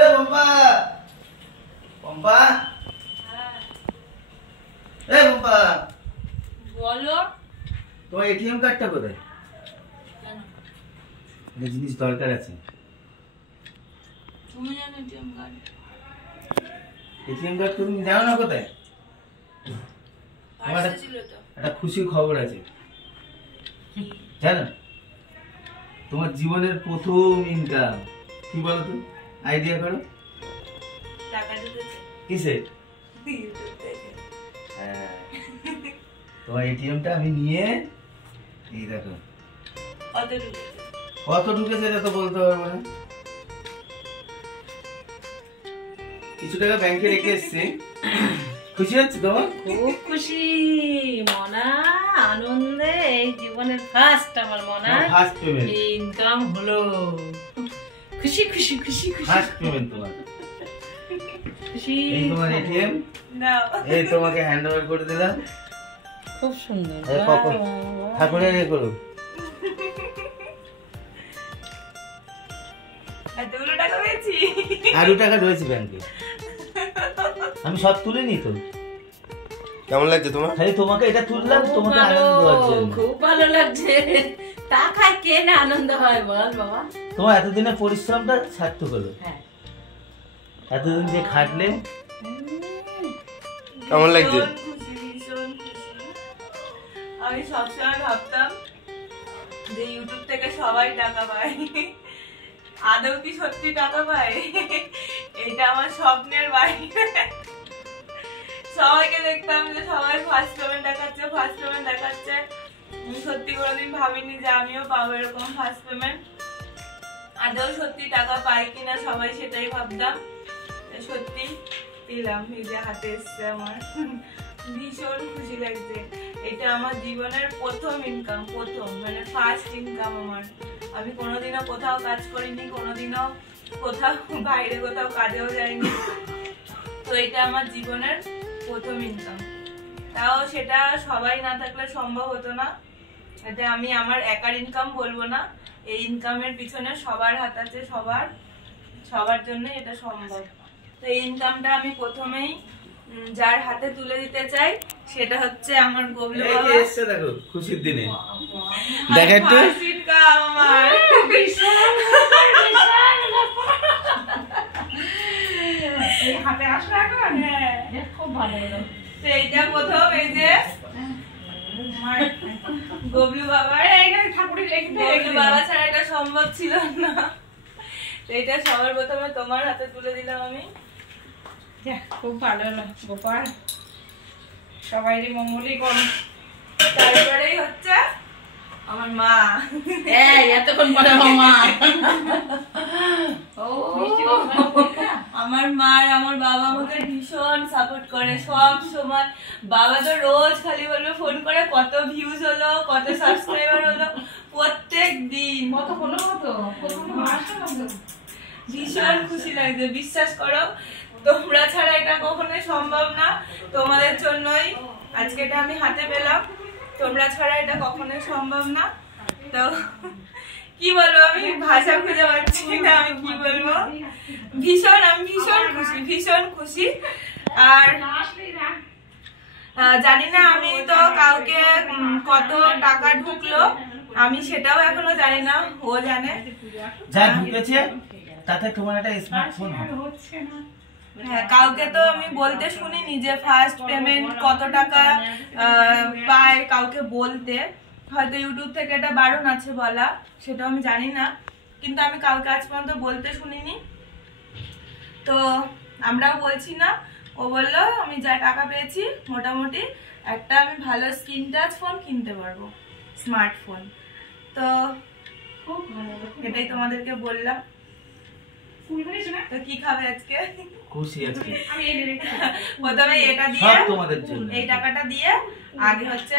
এ পম্পা পম্পা এ পম্পা বলো তোমার এটিএম কার্ডটা কোথায়? একটা জিনিস দরকার আছে। তুমি জানো এটিএম কার্ড? এটিএম কার্ড তুমি জানো না কোথায়? আমার একটা খুশির খবর আছে, জানো? তোমার জীবনের প্রথম ইনকাম। কি বলো তো, আইডিয়া করো। টাকা ঢুকেছে কিসে? ইউটিউব থেকে। হ্যাঁ, তোমার এটিএমটা আমি নিয়ে এই দেখো কত ঢুকেছে? কত ঢুকেছে এটা তো বলতে পারবো না। কিছু টাকা ব্যাংকে রেখে এসেছি। খুশি হচ্ছে তোমার? খুব খুশি মনা, আনন্দে এই জীবনের ফার্স্ট আমার মনা ফার্স্ট পেমেন্ট ইনকাম হলো। খুশি খুশি খুশি খুশি ফার্স্ট পেমেন্ট তোমার। খুশি। এই তোমার এটিএম নাও, এই তোমাকে হ্যান্ড ওভার করে দিলাম। খুব সুন্দর। এই কখন ঠাকুরের এ করো। এতগুলো টাকা পেয়েছি। আরো টাকা রয়েছে ব্যাংকে, আমি সব তুলে নি তো। কেমন লাগছে তোমার? খালি তোমাকে এটা তুললাম, তোমাকে আনন্দ দেওয়ার জন্য। খুব ভালো লাগছে। টাকায় কে না আনন্দ হয় বল বাবা। তোমার এতদিনের পরিশ্রমটা সার্থক হলো। হ্যাঁ, এতদিন যে খাটলে। কেমন লাগছে? আমি সবসময় ভাবতাম যে ইউটিউব থেকে সবাই টাকা পায়, আদৌ কি সত্যি টাকা পায়? এটা আমার স্বপ্নের বাইরে। সবাইকে দেখতাম যে সবাই ফার্স্ট পেমেন্ট দেখাচ্ছে, ফার্স্ট পেমেন্ট দেখাচ্ছে। আমি সত্যি কোনোদিন ভাবিনি যে আমিও পাবো এরকম ফার্স্ট পেমেন্ট। আদৌ সত্যি টাকা পাই কিনা সবাই সেটাই ভাবতাম। সত্যি পেলাম, এই যে হাতে এসছে আমার। ভীষণ খুশি লাগছে। এটা আমার জীবনের প্রথম ইনকাম, প্রথম মানে ফার্স্ট ইনকাম আমার। আমি কোনোদিনও কোথাও কাজ করিনি, কোনোদিনও কোথাও বাইরে কোথাও কাজেও যাইনি। তো এটা আমার জীবনের প্রথম ইনকাম। তাও সেটা সবাই না থাকলে সম্ভব হতো না। এটা আমি আমার একার ইনকাম বলবো না, এই ইনকামের পিছনে সবার হাত আছে, সবার জন্য এটা সম্ভব। তো এই ইনকামটা আমি প্রথমেই যার হাতে তুলে দিতে চাই সেটা হচ্ছে আমার গোবলু বাবা। এসছে দেখো খুশির দিনে। দেখো একটু আমার এই হাতে আসলে এখন খুব ভালো হলো। তো এইটা প্রথম, এই যে গোবলু বাবার, গোবলু বাবা ছাড়া এটা সম্ভব ছিল না। এটা সবার প্রথমে তোমার হাতে তুলে দিলাম আমি। খুব ভালো হলো গোপাল, সবাইরই মঙ্গলই করো। তারপরেই হচ্ছে আমার মা। এতক্ষণ পরে মা, আমার মা আর আমার বাবা আমাকে ভীষণ সাপোর্ট করে সব সময়। বাবা তো রোজ খালি বলবে ফোন করে কত ভিউজ হলো, কত সাবস্ক্রাইবার হলো, প্রত্যেক দিন কত হলো, ভীষণ খুশি লাগছে। বিশ্বাস করো, তোমরা ছাড়া এটা কখনোই সম্ভব না। তোমাদের জন্যই আজকে এটা আমি হাতে পেলাম, তোমরা ছাড়া এটা কখনোই সম্ভব না। তো কি বলবো, আমি ভাষা খুঁজে পাচ্ছি না আমি কি বলবো। আমি ভীষণ খুশি, ভীষণ খুশি। আর জানি না আমি তো কাউকে কত টাকা ঢুকলো আমি সেটাও এখনো জানি না, ও জানে। যা ঢুকেছে তাতে তোমার একটা স্মার্টফোন হচ্ছে না। হ্যাঁ, কাউকে তো আমি বলতে শুনিনি যে ফার্স্ট পেমেন্ট কত টাকা পায়, কাউকে বলতে। হয়তো ইউটিউব থেকে এটা বারণ আছে বলা, সেটাও আমি জানি না, কিন্তু আমি কাউকে আজ পর্যন্ত বলতে শুনিনি। তো আমরাও বলছি না। ও বললো আমি যা টাকা পেয়েছি মোটামুটি একটা আমি ভালো স্ক্রিন টাচ ফোন কিনতে পারবো, স্মার্টফোন। তো এটাই তোমাদেরকে বললাম। তো কি খাবে আজকে? খুশি আজকে প্রথমে এটা দিয়ে, সব তোমাদের জন্য, এই টাকাটা দিয়ে আগে হচ্ছে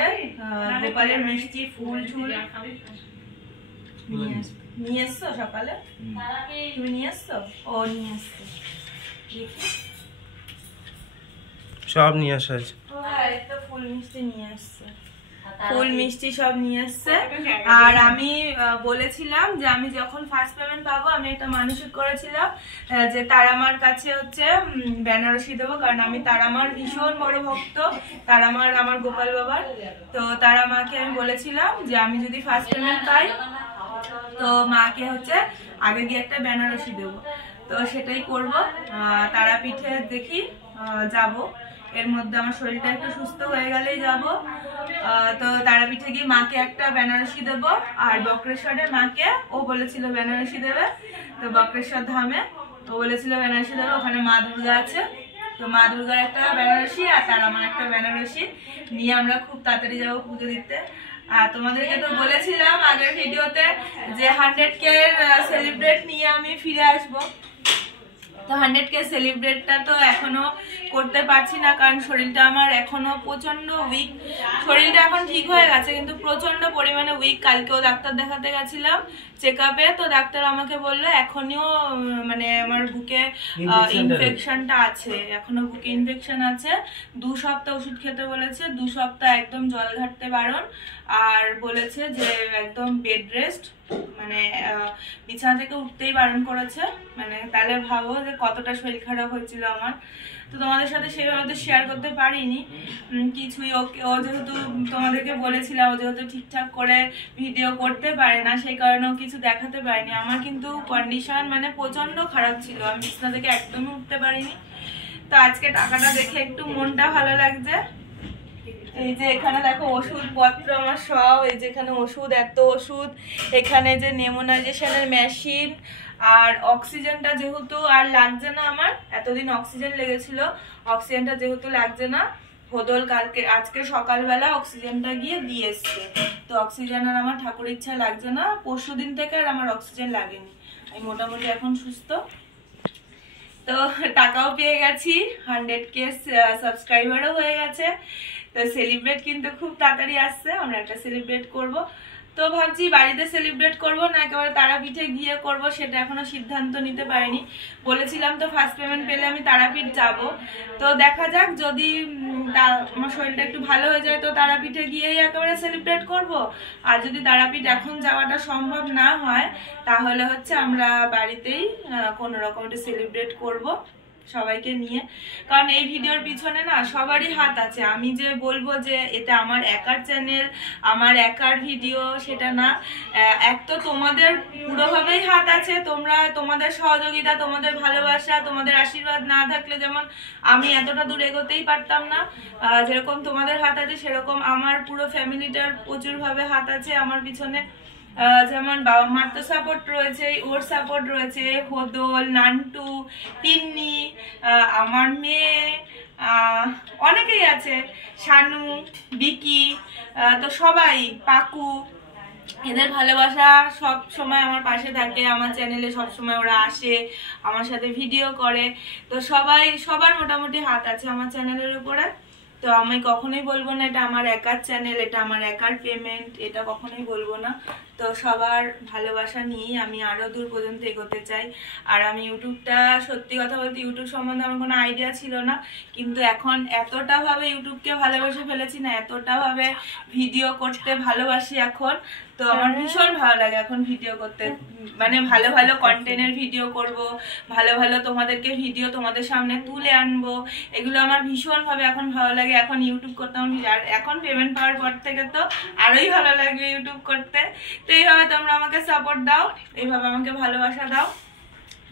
গোপালের মিষ্টি ফুল ঝুল নিয়ে এসছো সকালে, তুমি নিয়ে এসছো? ও নিয়ে এসছো, সব নিয়ে আসা আছে। তো ফুল মিষ্টি নিয়ে এসছে। ফুল মিষ্টি সব নিয়ে এসছে। আর আমি বলেছিলাম যে আমি যখন ফার্স্ট পেমেন্ট পাবো আমি একটা মানসিক করেছিলাম যে তারামার কাছে হচ্ছে বেনারসি দেবো, কারণ আমি তারামার ভীষণ বড় ভক্ত, তারামার আমার গোপাল বাবার। তো তারামাকে আমি বলেছিলাম যে আমি যদি ফার্স্ট পেমেন্ট পাই তো মাকে হচ্ছে আগে গিয়ে একটা বেনারসি দেবো। তো সেটাই করবো। তারাপীঠে দেখি যাব, এর মধ্যে আমার শরীরটা একটু সুস্থ হয়ে গেলেই যাব। তো তারাপীঠে গিয়ে মাকে একটা বেনারসি দেবো। আর বক্রেশ্বরের মাকে ও বলেছিল বেনারসি দেবে, তো বক্রেশ্বর ধামে ও বলেছিল বেনারসি দেবে, ওখানে মা দুর্গা আছে। তো মা দুর্গার একটা বেনারসি আর তার আমার একটা বেনারসি নিয়ে আমরা খুব তাড়াতাড়ি যাবো পুজো দিতে। আর তোমাদেরকে তো বলেছিলাম আগের ভিডিওতে যে 100K সেলিব্রেট নিয়ে আমি ফিরে আসবো। তো 100K সেলিব্রেটটা তো এখনো করতে পারছি না, কারণ শরীরটা আমার এখনো প্রচন্ড উইক। শরীরটা এখন ঠিক হয়ে গেছে কিন্তু প্রচন্ড পরিমাণে উইক। কালকেও ডাক্তার দেখাতে গেছিলাম চেক আপে, তো ডাক্তার আমাকে বললো এখনও মানে আমার বুকে ইনফেকশনটা আছে, এখনো বুকে ইনফেকশন আছে। 2 সপ্তাহ ওষুধ খেতে বলেছে, 2 সপ্তাহ একদম জল ঘাটতে বারণ। আর বলেছে যে একদম বেড রেস্ট, মানে বিছানা থেকে উঠতেই বারণ করেছে। মানে তাহলে ভাবো যে কতটা শরীর খারাপ হয়েছিল আমার। তো তোমাদের সাথে সেভাবে তো শেয়ার করতে পারিনি কিছুই। ও যেহেতু তোমাদেরকে বলেছিলাম, ও যেহেতু ঠিকঠাক করে ভিডিও করতে পারে না, সেই কারণেও কিছু দেখাতে পারিনি। আমার কিন্তু কন্ডিশন মানে প্রচন্ড খারাপ ছিল, আমি বিছানা থেকে একদমই উঠতে পারিনি। তো আজকে টাকাটা দেখে একটু মনটা ভালো লাগছে। এই যে এখানে দেখো ওষুধপত্র আমার সব, এই যে এখানে ওষুধ, এত ওষুধ, এখানে যে নেমোনাইজেশনের মেশিন, আর অক্সিজেনটা যেহেতু আর লাগছে না আমার, এতদিন অক্সিজেন লেগেছিল, অক্সিজেনটা যেহেতু লাগছে না, হোদল কালকে আজকে সকালবেলা অক্সিজেনটা গিয়ে দিয়ে এসছে। তো অক্সিজেন আর আমার ঠাকুর ইচ্ছা লাগছে না, পরশুদিন থেকে আর আমার অক্সিজেন লাগেনি, আমি মোটামুটি এখন সুস্থ। তো টাকাও পেয়ে গেছি, 100K সাবস্ক্রাইবারও হয়ে গেছে। তো সেলিব্রেট কিন্তু খুব তাড়াতাড়ি আসছে, আমরা একটা সেলিব্রেট করব। তো ভাবছি বাড়িতে সেলিব্রেট করব না একেবারে তারাপীঠে গিয়ে করব, সেটা এখনো সিদ্ধান্ত নিতে পারিনি। বলেছিলাম তো ফার্স্ট পেমেন্ট পেলে আমি তারাপীঠ যাব। তো দেখা যাক, যদি আমার শরীরটা একটু ভালো হয়ে যায় তো তারাপীঠে গিয়েই একেবারে সেলিব্রেট করব। আর যদি তারাপীঠ এখন যাওয়াটা সম্ভব না হয় তাহলে হচ্ছে আমরা বাড়িতেই কোনো রকম একটা সেলিব্রেট করব সবাইকে নিয়ে। কারণ এই ভিডিওর পিছনে না সবারই হাত আছে। আমি যে বলবো যে এটা আমার একার চ্যানেল, আমার একার ভিডিও, সেটা না। এক তো তোমাদের পুরোভাবেই হাত আছে, তোমাদের সহযোগিতা, তোমাদের ভালোবাসা, তোমাদের আশীর্বাদ না থাকলে যেমন আমি এতটা দূর এগোতেই পারতাম না, যেরকম তোমাদের হাত আছে সেরকম আমার পুরো ফ্যামিলিটার প্রচুরভাবে হাত আছে আমার পিছনে। যেমন বাবা মার তো সাপোর্ট রয়েছে, ওর সাপোর্ট রয়েছে, হোদল, নান্টু, তিন্নি, আমার মেয়ে, অনেকেই আছে, শানু, বিকি, তো সবাই, পাকু, এদের ভালোবাসা সব সময় আমার পাশে থাকে। আমার চ্যানেলে সব সময় ওরা আসে, আমার সাথে ভিডিও করে। তো সবার মোটামুটি হাত আছে আমার চ্যানেলের উপরে। তো আমি কখনোই বলবো না এটা আমার একার চ্যানেল, এটা আমার একার পেমেন্ট, এটা কখনোই বলবো না। তো সবার ভালোবাসা নিয়েই আমি আরো দূর পর্যন্ত এগোতে চাই। আর আমি ইউটিউবটা, সত্যি কথা বলতে ইউটিউব সম্বন্ধে আমার কোনো আইডিয়া ছিল না, কিন্তু এখন এতটা ভাবে ইউটিউবকে ভালোবেসে ফেলেছি না, এতটা ভাবে ভিডিও করতে ভালোবাসি এখন। তো আমার ভীষণ ভালো লাগে এখন ভিডিও করতে, মানে ভালো ভালো কন্টেন্টের ভিডিও করব, ভালো ভালো তোমাদেরকে ভিডিও তোমাদের সামনে তুলে আনবো, এগুলো আমার ভীষণ ভাবে এখন ভালো লাগে। এখন ইউটিউব করতে আর এখন পেমেন্ট পাওয়ার পর থেকে তো আরোই ভালো লাগবে ইউটিউব করতে। তো এইভাবে তোমরা আমাকে সাপোর্ট দাও, এইভাবে আমাকে ভালোবাসা দাও,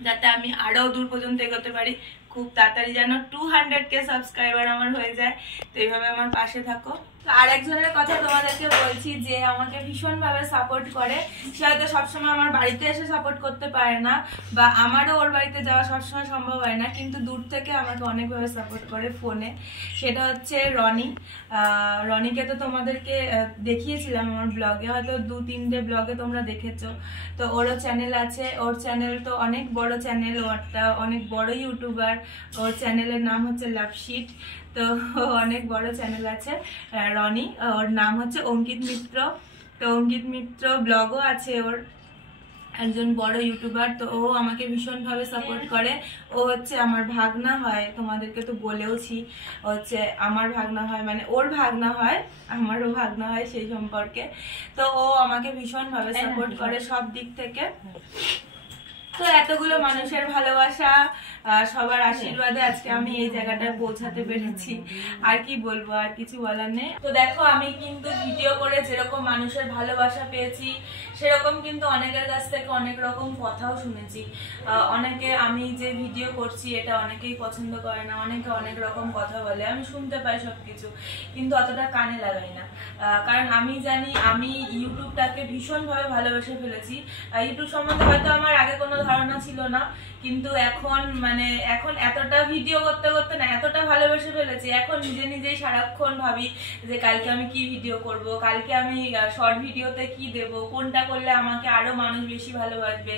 যাতে আমি আরো দূর পর্যন্ত এগোতে পারি। খুব তাড়াতাড়ি যেন 200K সাবস্ক্রাইবার আমার হয়ে যায়। তো এইভাবে আমার পাশে থাকো। আর একজনের কথা তোমাদেরকে বলছি যে আমাকে ভীষণ ভাবে সাপোর্ট করে, সে হয়তো সবসময় আমার বাড়িতে এসে সাপোর্ট করতে পারে না, বা আমারও ওর বাড়িতে যাওয়া সবসময় সম্ভব হয় না, কিন্তু দূর থেকে আমাকে অনেকভাবে সাপোর্ট করে ফোনে। সেটা হচ্ছে রনি। রনিকে তো তোমাদেরকে দেখিয়েছিলাম আমার ব্লগে, হয়তো 2-3টে ব্লগে তোমরা দেখেছো। তো ওরও চ্যানেল আছে, ওর চ্যানেল তো অনেক বড় চ্যানেল, ওরটা অনেক বড় ইউটিউবার। ওর চ্যানেলের নাম হচ্ছে লাভশিট। তো অনেক বড় চ্যানেল আছে রনি, ওর নাম হচ্ছে অঙ্কিত মিত্র। তো অঙ্কিত মিত্র ব্লগও আছে ওর। একজন বড় ইউটিউবার। তো ও আমাকে ভীষণভাবে সাপোর্ট করে। ও হচ্ছে আমার ভাগনা হয়, তোমাদেরকে তো বলেওছি, হচ্ছে আমার ভাগনা হয়, মানে ওর ভাগনা হয়, আমারও ভাগনা হয় সেই সম্পর্কে। তো ও আমাকে ভীষণভাবে সাপোর্ট করে সব দিক থেকে। তো এতগুলো মানুষের ভালোবাসা, সবার আশীর্বাদে আজকে আমি এই জায়গাটায় পৌঁছাতে পেরেছি। আর কি বলবো, আর কিছু বলার নেই। তো দেখো, আমি কিন্তু ভিডিও করে যেরকম মানুষের ভালোবাসা পেয়েছি, সেরকম কিন্তু অনেকের কাছ থেকে অনেক রকম কথাও শুনেছি। অনেকে আমি যে ভিডিও করছি এটা অনেকেই পছন্দ করে না, অনেকে অনেক রকম কথা বলে, আমি শুনতে পাই সবকিছু, কিন্তু অতটা কানে লাগাই না। কারণ আমি জানি আমি ইউটিউবটাকে ভীষণভাবে ভালোবেসে ফেলেছি। ইউটিউব সম্বন্ধে হয়তো আমার আগে কোনো ধারণা ছিল না, কিন্তু এখন এখন এতটা ভিডিও করতে করতে না এতটা ভালোবেসে ফেলেছি, এখন নিজে নিজেই সারাক্ষণ ভাবি যে কালকে আমি কি ভিডিও করব, কালকে আমি শর্ট ভিডিওতে কি দেব, কোনটা করলে আমাকে আরো মানুষ বেশি ভালোবাসবে,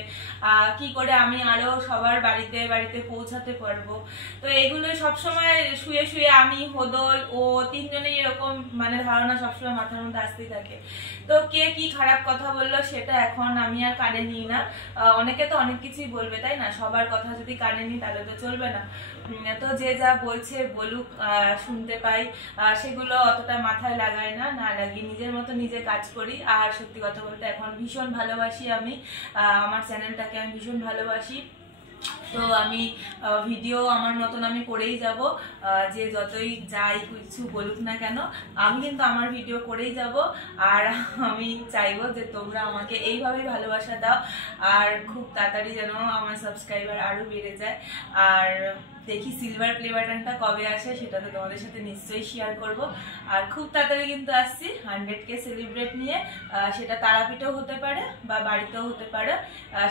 কি করে আমি আরো সবার বাড়িতে বাড়িতে পৌঁছাতে পারবো। তো এগুলো সবসময় শুয়ে শুয়ে আমি, হোদল ও তিনজনেই এরকম ধারণা সবসময় মাথার মধ্যে আসতেই থাকে। তো কে কি খারাপ কথা বললো সেটা এখন আমি আর কানে নিই না। অনেকে তো অনেক কিছুই বলবে, তাই না? সবার কথা যদি কানে নিই তাহলে তো চলবে না। তো যে যা বলছে বলুক, শুনতে পাই, সেগুলো অতটা মাথায় লাগাই না, না লাগিয়ে নিজের মতো নিজে কাজ করি। আর সত্যি কথা বলতে এখন ভীষণ ভালোবাসি আমি আমার চ্যানেলটাকে, আমি ভীষণ ভালোবাসি। তো আমি ভিডিও আমার মতন আমি করেই যাব, যে যতই যাই কিছু বলুক না কেন, আমি কিন্তু আমার ভিডিও করেই যাব। আর আমি চাইবো যে তোমরা আমাকে এইভাবেই ভালোবাসা দাও, আর খুব তাড়াতাড়ি যেন আমার সাবস্ক্রাইবার আরো বেড়ে যায়। আর দেখি সিলভার প্লে বাটনটা কবে আসে, সেটা তো তোমাদের সাথে নিশ্চয়ই শেয়ার করব। আর খুব তাড়াতাড়ি কিন্তু আসছি 100K সেলিব্রেট নিয়ে, সেটা তারাপীঠেও হতে পারে বা বাড়িতেও হতে পারে,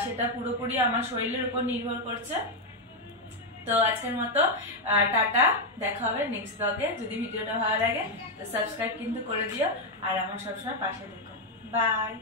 সেটা পুরোপুরি আমার শরীরের উপর নির্ভর করছে। তো আজকের মতো টাটা, দেখা হবে নেক্সট ব্লগে। যদি ভিডিওটা ভালো লাগে তো সাবস্ক্রাইব কিন্তু করে দিও, আর আমার সবসময় পাশে থেকো। বাই।